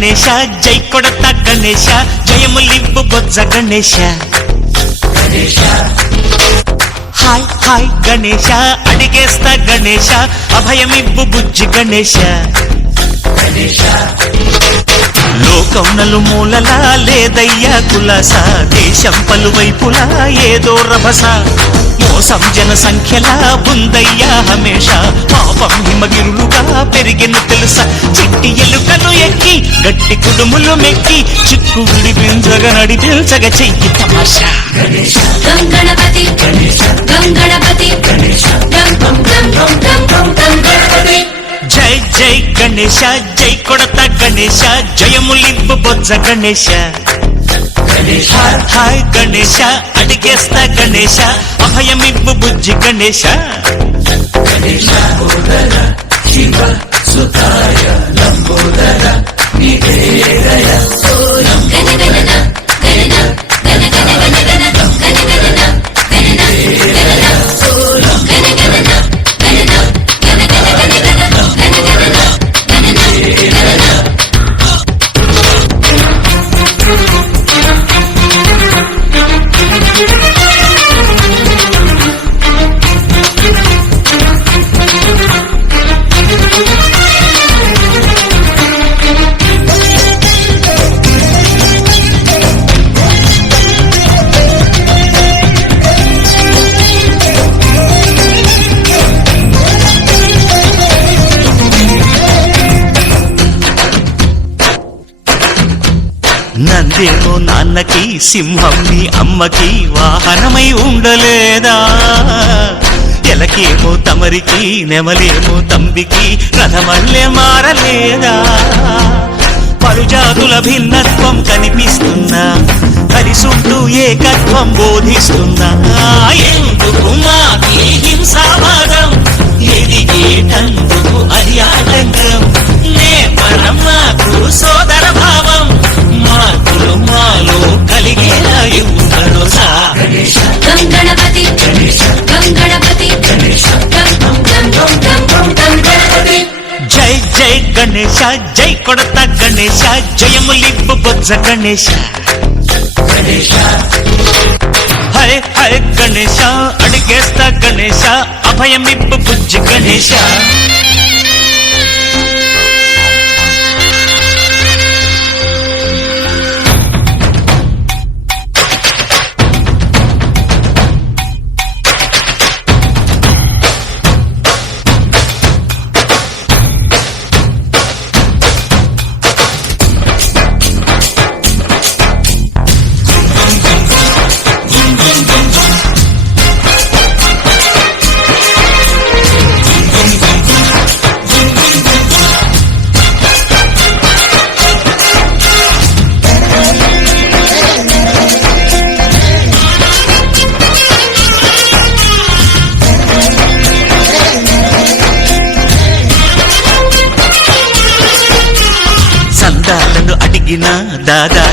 గణేశ జై కొడత గణేశ జయములివ్వు బొజ్జ Ganesha hi hi Ganesha అడిగేస్తా Ganesha అభయమివ్వు బుజ్జి గణేశ లోకం నలుమూలలా లేదయ్యా కులాస దేశం పలువైపులా ఏదో రభస మోసం జన సంఖ్యలా ఉందయ్యా హమేష పాపం హిమగిరులుగా పెరిగిన తెలుసా చిట్టి ఎలుకను ఎక్కి గట్టి కుడుములు మెక్కి చిక్కు విడిపించగా నడిపించగా చెయ్యి తమాషా గణపతి గణపతి జై జై గణేశ జై కొడత గణేశ జయములివ్వు బొజ్జ గణేశ హాయ్ గణేశ అడిగేస్తా గణేశ అభయమివ్వు బుజ్జి గణేశ శివ సుతాయ లంబోదర నందేమో నాన్నకి సింహం నీ అమ్మకి వాహనమై ఉండలేదా ఎలకేమో తమరికి నెమలేమో తంబికి రథమల్లే మారలేదా పలుజాతుల భిన్నత్వం కనిపిస్తున్నా కలిసుంటూ ఏకత్వం బోధిస్తున్నా ఎందుకు మాకి హింసావాదం ఎదిగేటందుకు అది ఆటంకం నే మనం మాకు సోదర భావం మార్పులు మాలో కలిగేలా భరోసా గణపతి గణపతి జై జై గణేశ జై కొడత గణేశ జయములివ్వు బొజ్జ గణేశ హరే హరే గణేశ అడిగేస్తా గణేశ అభయమివ్వు బుజ్జి గణేశ సందాలను అడిగిన దాదా